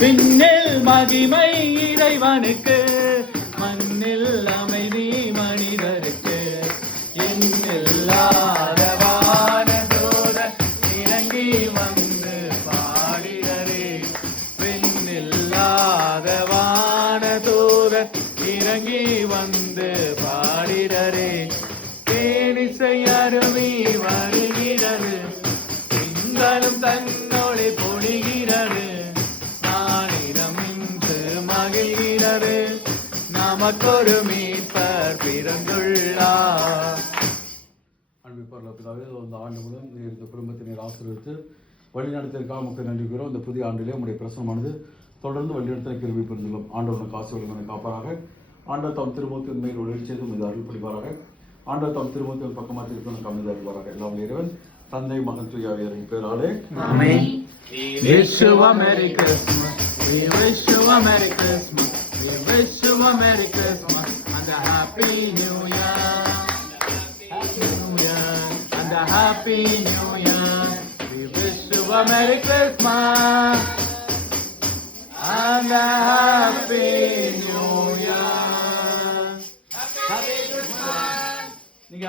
விண்ணில் மகிமை இறைவனுக்கு, மண்ணில் அமைதி மனிதருக்கு. எண்ணில்லாத வானதூதர் இறங்கி வந்து பாடிடரே. விண்ணில்லாத வானதூதர் இறங்கி வந்து பாடிடரே. தேனிசை அருவி வருகிறது, திங்களும் தன்னொளி பொழிகிறது. நானிடம் இன்று மகிழ்கிறது, நமக்கொரு மீட்பர் பிறந்துள்ளார். அன்பிற்குரியவர்களே, இந்த ஆண்டு முதல் நீர் இந்த குடும்பத்தை நீர் ஆசீர்வதித்து வழிநடத்திற்காக நமக்கு நன்றி கூறும். இந்த புதிய ஆண்டிலே உங்களுடைய பிரசனமானது தொடர்ந்து வழிநடத்த கிருபை புரிந்துள்ளோம். ஆண்டவருடைய காசு வழிமனை காப்பாராக. ஆண்டவர் தம் திருமுகத்தின் மேல் ஒளி செய்து மீது அருள் புரிவாராக. ஆண்டவர் தம் திருமுகத்தின் பக்கமாக திருப்பி அமைதி அருள்வாராக. எல்லாம் இறைவன் தந்தை மகன் தூய ஆவியாரின் பெயராலே ஆமென். We wish you a Merry Christmas. We wish you a Merry Christmas. We wish you a Merry Christmas and a Happy New Year. Happy New Year and a Happy New Year. We wish you a Merry Christmas and a Happy New Year.